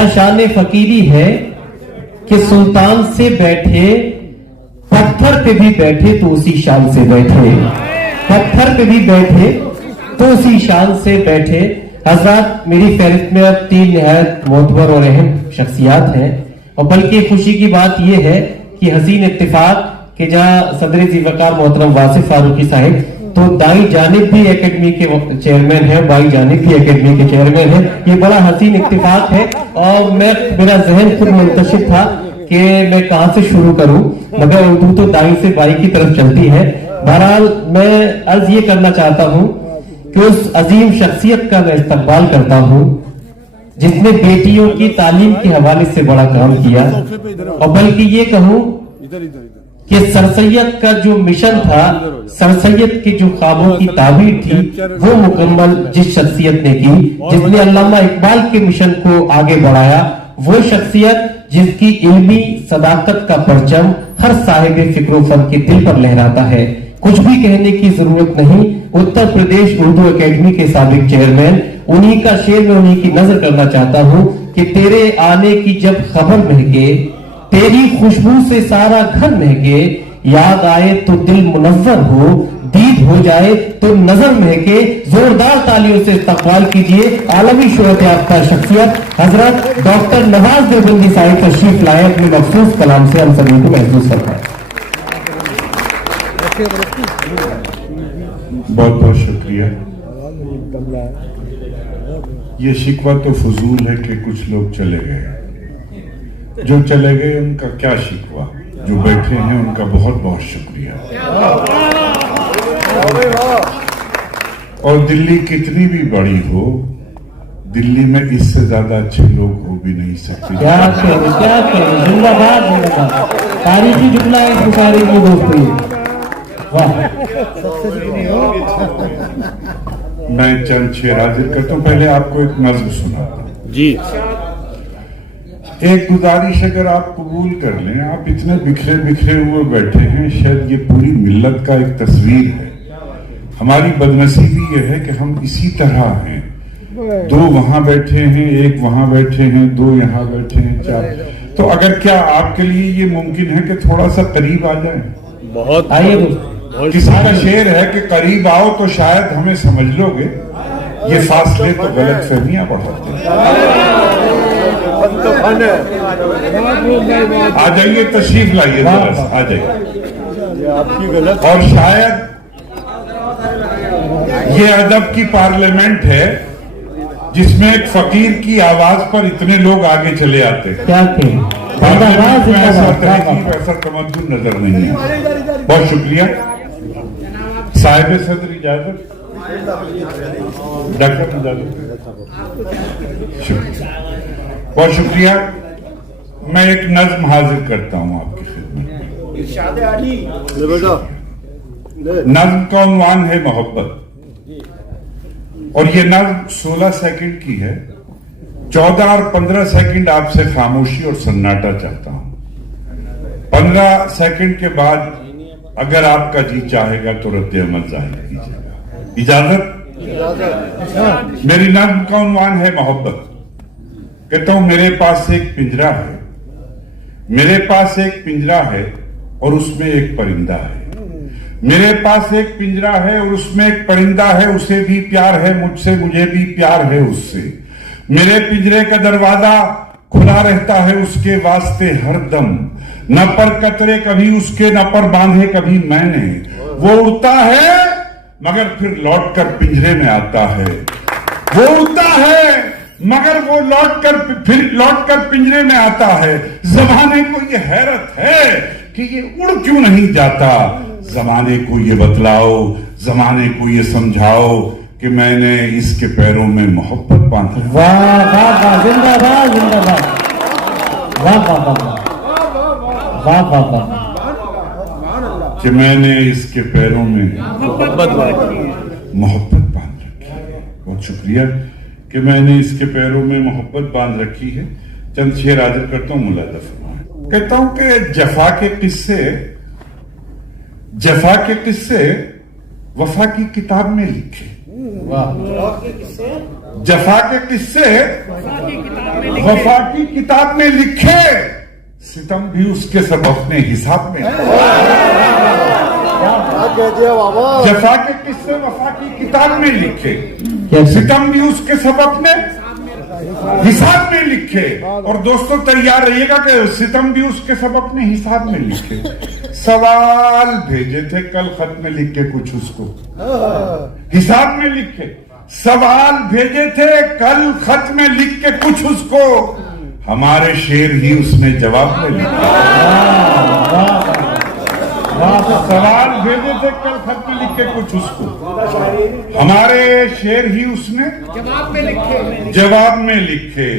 کیا شان فقیری ہے کہ سلطان سے بیٹھے پتھر پہ بھی بیٹھے تو اسی شان سے بیٹھے، پتھر پہ بھی بیٹھے تو اسی شان سے بیٹھے۔ حضرات میری فہرست میں اب 3 نہایت معتبر اور اہم شخصیات ہیں، اور بلکہ خوشی کی بات یہ ہے کہ حسین اتفاق کہ جہاں صدر ذی وقار محترم واصف فاروقی صاحب تو دائیں جانب بھی اکیڈمی کے چیئرمین ہیں، بائیں جانب بھی اکیڈمی کے چیئرمین ہیں، یہ بڑا حسین اتفاق ہے۔ اور میرا ذہن خود منتشر تھا کہ میں کہاں سے شروع کروں، مگر اردو تو دائیں سے بائیں کی طرف چلتی ہے۔ بہرحال میں عرض یہ کرنا چاہتا ہوں کہ اس عظیم شخصیت کا میں استقبال کرتا ہوں جس نے بیٹیوں کی تعلیم کے حوالے سے بڑا کام کیا، اور بلکہ یہ کہوں کہ سر سید کا جو مشن تھا، سر سید کے جو خوابوں کی تعبیر تھی، وہ مکمل جس شخصیت نے کی، جس نے علامہ اقبال کے مشن کو آگے بڑھایا، وہ شخصیت جس کی علمی صداقت کا پرچم ہر صاحب فکر و فن کے دل پر لہراتا ہے۔ کچھ بھی کہنے کی ضرورت نہیں، اتر پردیش اردو اکیڈمی کے سابق چیئرمین، انہی کا شعر میں انہی کی نظر کرنا چاہتا ہوں کہ تیرے آنے کی جب خبر مہکے، تیری خوشبو سے سارا گھر مہکے، یاد آئے تو دل منور ہو، دید ہو جائے تو نظر مہکے۔ زوردار تالیوں سے استقبال کیجئے عالمی شہرت یافتہ شخصیت حضرت ڈاکٹر نواز دیوبندی صاحب تشریف لائے، اپنے مخصوص کلام سے ہم سبھی کو محسوس کرتا ہے۔ بہت بہت شکریہ۔ یہ شکوہ تو فضول ہے کہ کچھ لوگ چلے گئے، جو چلے گئے ان کا کیا شکوہ، جو بیٹھے ہیں ان کا بہت بہت شکریہ۔ اور دلی کتنی بھی بڑی ہو، دلی میں اس سے زیادہ اچھے لوگ ہو بھی نہیں سکتے۔ کیا کہہ زندہ باد، زندہ باد، تاریخی جملہ ہے بخاری کی دوستی۔ میں چند شعر حاضر کرتا ہوں، پہلے آپ کو ایک نظم سناتا ہوں جی۔ ایک گزارش اگر آپ قبول کر لیں، آپ اتنے بکھرے بکھرے ہوئے بیٹھے ہیں، شاید یہ پوری ملت کا ایک تصویر ہے۔ ہماری بدنصیبی یہ ہے کہ ہم اسی طرح ہیں، 2 وہاں بیٹھے ہیں، 1 وہاں بیٹھے ہیں، 2 یہاں بیٹھے ہیں، 4۔ تو اگر کیا آپ کے لیے یہ ممکن ہے کہ تھوڑا سا قریب آ جائیں؟ بہت آئیے کسی کا شعر ہے کہ قریب آؤ تو شاید ہمیں سمجھ لو گے، یہ فاصلے تو غلط فہمیاں بڑھاتے ہیں۔ آ جائیے، تشریف لائیے، آ جائیے۔ اور شاید یہ ادب کی پارلیمنٹ ہے جس میں ایک فقیر کی آواز پر اتنے لوگ آگے چلے آتے ہیں۔ کیا کہ ایسا تہذیب، ایسا تمدن نظر نہیں ہے۔ بہت شکریہ۔ صاحب صدر اجازت، ڈاکٹر بہت شکریہ۔ میں ایک نظم حاضر کرتا ہوں آپ کی خدمت میں۔ نظم کا عنوان ہے محبت، اور یہ نظم 16 سیکنڈ کی ہے۔ 14 اور 15 سیکنڈ آپ سے خاموشی اور سناٹا چاہتا ہوں۔ 15 سیکنڈ کے بعد اگر آپ کا جی چاہے گا تو رد عمل ظاہر کیجیے گا۔ اجازت؟ میری نظم کا عنوان ہے محبت۔ کہتا ہوں میرے پاس ایک پنجرا ہے، میرے پاس ایک پنجرا ہے اور اس میں ایک پرندہ ہے۔ میرے پاس ایک پنجرا ہے اور اس میں ایک پرندہ ہے، اسے بھی پیار ہے مجھ سے، مجھے بھی پیار ہے اس سے۔ میرے پنجرے کا دروازہ کھلا رہتا ہے اس کے واسطے ہر دم، نہ پر قطرے کبھی اس کے، نہ پر باندھے کبھی میں نے۔ وہ اڑتا ہے مگر پھر لوٹ کر پنجرے میں آتا ہے، وہ اڑتا ہے مگر وہ لوٹ کر پنجرے میں آتا ہے۔ زمانے کو یہ حیرت ہے کہ یہ اڑ کیوں نہیں جاتا۔ زمانے کو یہ بتلاؤ، زمانے کو یہ سمجھاؤ کہ میں نے اس کے پیروں میں محبت باندھی۔ واہ واہ واہ، زندہ باد، زندہ باد، واہ واہ واہ واہ واہ واہ، کہ میں نے اس کے پیروں میں محبت باندھ رکھی ہے۔ بہت شکریہ کہ میں نے اس کے پیروں میں محبت باندھ رکھی ہے۔ چند شعر حاضر کرتا ہوں، ملاحظہ فرمائیں۔ کہتا ہوں کہ جفا کے قصے وفا کی کتاب میں لکھے، जफा के किस्से वफा की किताब में लिखे, सितम भी उसके सब अपने हिसाब में। जफा के किस्से वफा की किताब में लिखे, सितम भी उसके सब अपने हिसाब में लिखे। और दोस्तों तैयार रहिएगा कि सितम भी उसके सब अपने हिसाब में लिखे। सवाल भेजे थे कल खत में लिख के कुछ उसको, हिसाब में लिखे। सवाल भेजे थे कल खत में लिख के कुछ उसको, हमारे शेर ही उसने जवाब में लिखा। सवाल भेजे थे कल खत में लिख के कुछ उसको, हमारे शेर ही उसने जवाब में लिखे।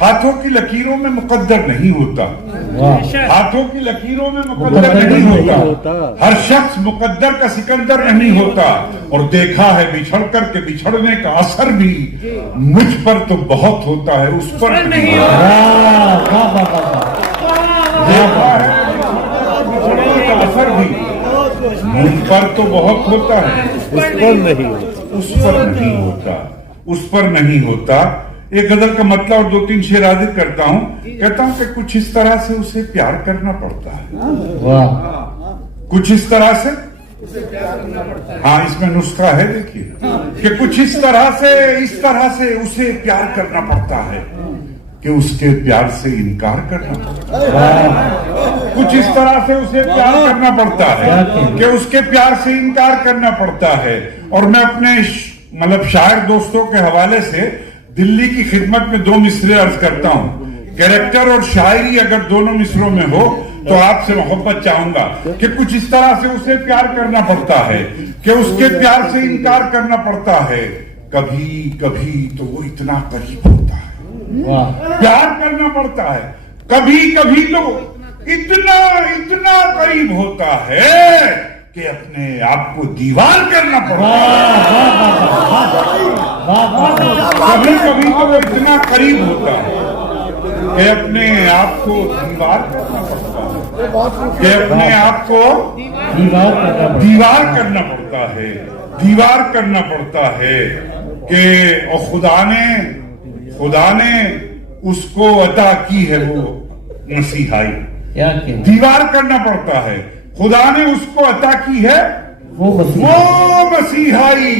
हाथों की लकीरों में मुकद्दर नहीं होता, हाथों की लकीरों में मुकद्दर नहीं होता। हर शख्स मुकद्दर का सिकंदर नहीं होता। और देखा है बिछड़ कर के बिछड़ने का असर भी मुझ पर तो बहुत होता है, उस पर नहीं होता। देखा है बिछड़ने का असर भी मुझ पर तो बहुत होता है, उस पर नहीं होता, उस पर नहीं होता। एक गजल का मतलब और 2-3 शेर हाजिर करता हूं। कहता हूं कि कुछ इस तरह से उसे प्यार करना पड़ता है, कुछ इस तरह से। हाँ, इसमें नुस्खा है, देखिए कि कुछ इस तरह से उसे प्यार करना पड़ता है कि उसके प्यार से इनकार करना पड़ता है। कुछ इस तरह से उसे प्यार करना पड़ता है कि उसके प्यार से इनकार करना पड़ता है। और मैं अपने मतलब शायर दोस्तों के हवाले से दिल्ली की खिदमत में 2 मिसरे अर्ज करता हूं। कैरेक्टर और शायरी अगर दोनों मिसरों में हो तो आपसे मोहब्बत चाहूंगा कि कुछ इस तरह से उसे प्यार करना पड़ता है कि उसके प्यार से इनकार करना पड़ता है। कभी कभी तो वो इतना करीब होता है, प्यार करना पड़ता है। कभी कभी तो इतना करीब होता है कि अपने आप को दीवार करना पड़ता है। कभी कभी तो वो इतना करीब होता है कि अपने आप को दीवार करना पड़ता है, कि अपने आप को दीवार करना पड़ता है, दीवार करना पड़ता है कि और खुदा ने उसको अता की है वो मसीहाई। दीवार करना पड़ता है, खुदा ने उसको अता की है वो मसीहाई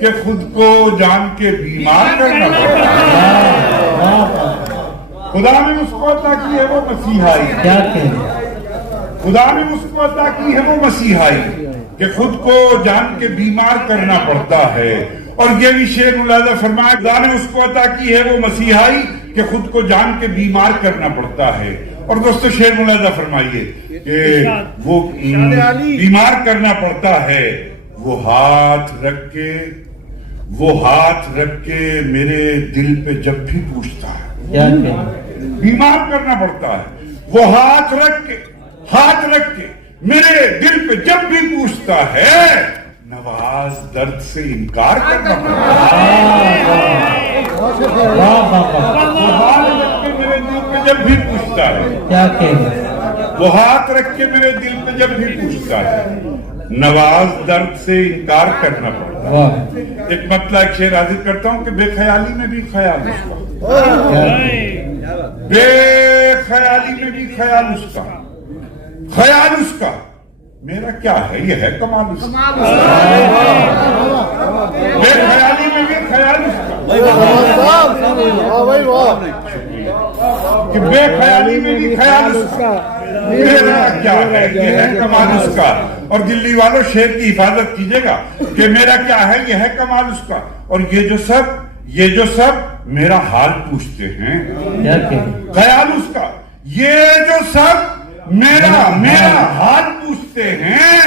कि खुद को जान के बीमार करना पड़ता है। खुदा ने उसको अता की है वो मसीहाई, खुदा ने उसको अता की है वो मसीहाई कि खुद को जान के बीमार करना पड़ता है। और ये भी शेर मुलाजा फरमाया, खुदा ने उसको अता की है वो मसीहाई कि खुद को जान के बीमार करना पड़ता है। और दोस्तों शेर मुलाजा फरमाइए कि वो बीमार करना पड़ता है। वो हाथ रख के मेरे दिल पे जब भी पूछता है, बीमार करना पड़ता है। वो हाथ रख के मेरे दिल पे जब भी पूछता है, नवाज दर्द से इनकार करना पड़ता है। वो हाथ रख के मेरे दिल पे जब भी पूछता है, वो हाथ रख के मेरे दिल पे जब भी पूछता है, नवाज दर्द से इनकार करना पड़ता है। एक मतलब एक शेर हाजिर करता हूं कि बेख्याली में भी ख्याल उसका, बेख्याली में भी ख्याल उसका, मेरा क्या है ये है कमाल उसका। बेख्याली में भी ख्याल उसका, कि बेख्याली में भी ख्याल उसका, मेरा क्या है ये है कमाल उसका। और दिल्ली वालों शेर की हिफाजत कीजिएगा कि मेरा क्या है ये है कमाल उसका। और ये जो सब मेरा हाल पूछते हैं, ख्याल उसका, ये जो सब मेरा हाल पूछते हैं,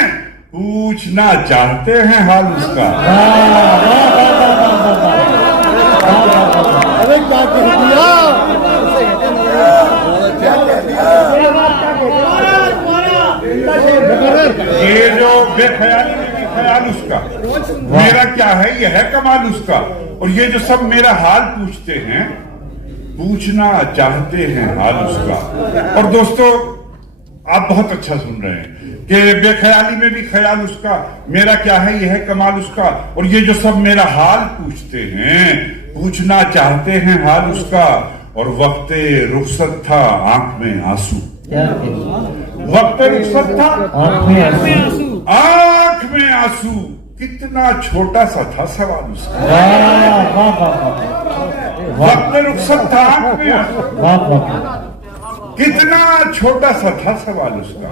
पूछना चाहते हैं हाल उसका। ये जो बेख्याली में भी ख्याल उसका, मेरा क्या है ये है कमाल उसका। और ये जो सब मेरा हाल पूछते हैं, पूछना चाहते हैं हाल उसका। और दोस्तों आप बहुत अच्छा सुन रहे हैं कि बेख्याली में भी ख्याल उसका, मेरा क्या है ये है कमाल उसका। और ये जो सब मेरा हाल पूछते हैं, पूछना चाहते हैं हाल उसका, और वक्त रुखसत था आंख में आंसू। क्या कहते? वक्त रुखसत था आंख में आंसू। आंख में आंसू। कितना छोटा सा था सवाल उसका। वाह वाह वाह वक्त रुखसत था आंख में आंसू। वाह वाह। कितना छोटा सा था सवाल उसका,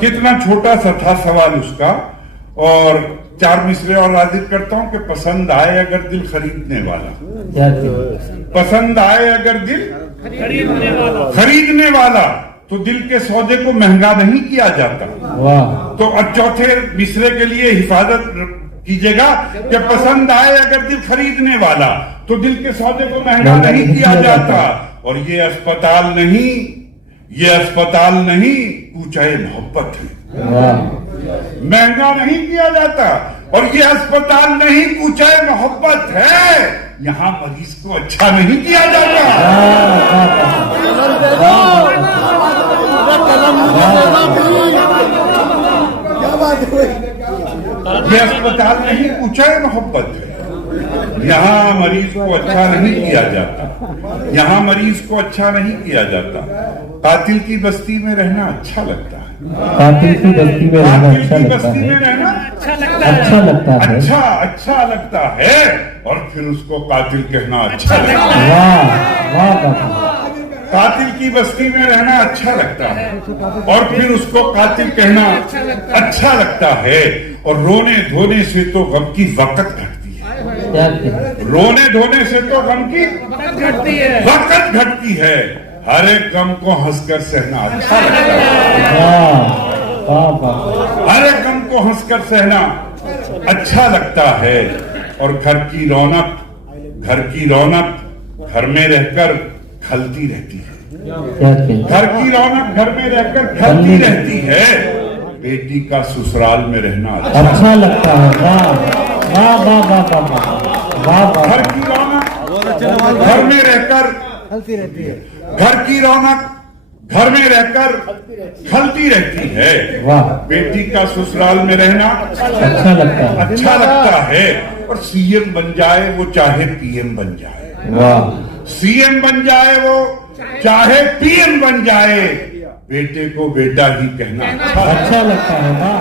कितना छोटा सा था सवाल उसका। और 4 मिसरे और हाजिर करता हूं कि पसंद आए अगर दिल खरीदने वाला, क्या कहते? पसंद आए अगर दिल खरीदने वाला, तो दिल के सौदे को महंगा नहीं किया जाता। वाह। तो अब चौथे मिसरे के लिए हिफाजत कीजिएगा कि पसंद आए अगर दिल खरीदने वाला, तो दिल के सौदे को महंगा नहीं किया जाता। और ये अस्पताल नहीं, ये अस्पताल नहीं, ऊंचाई मोहब्बत है। वाह। महंगा नहीं किया जाता। और ये अस्पताल नहीं, ऊंचाई मोहब्बत है। यहाँ मरीज को अच्छा नहीं किया जाता। ये अस्पताल नहीं, ऊंचाई मोहब्बत है। यहाँ मरीज को अच्छा नहीं किया जाता। यहाँ मरीज को अच्छा नहीं किया जाता। कातिल की बस्ती में रहना अच्छा लगता है। कातिल की बस्ती में रहना अच्छा कातिल की लगता बस्ती में है। रहना अच्छा लगता है। अच्छा लगता है। और फिर उसको कातिल कहना अच्छा लगता है। वाह वाह वाह। कातिल की बस्ती में रहना अच्छा लगता है, और फिर उसको कातिल कहना अच्छा लगता है। और रोने धोने से तो गम की वक़्त घटती है। क्या कहते? रोने धोने से तो गम की वक़्त घटती है। हर एक गम को हंसकर सहना अच्छा लगता है। वाह वाह वाह। हर एक गम को हंसकर सहना अच्छा लगता है। और घर की रौनक घर में रहकर खलती रहती है। क्या कहते? घर की रौनक घर में रहकर खलती रहती है। बेटी का ससुराल में रहना अच्छा लगता है। वाह वाह वाह वाह वाह वाह वाह। घर की रौनक घर में रहकर खलती रहती है। घर की रौनक घर में रहकर खलती रहती है। वाह। बेटी का ससुराल में रहना अच्छा लगता है। अच्छा लगता है। और सीएम बन जाए वो चाहे पीएम बन जाए। वाह। सीएम बन जाए वो चाहे पीएम बन जाए, बेटे को बेटा ही कहना अच्छा अच्छा लगता है। वाह।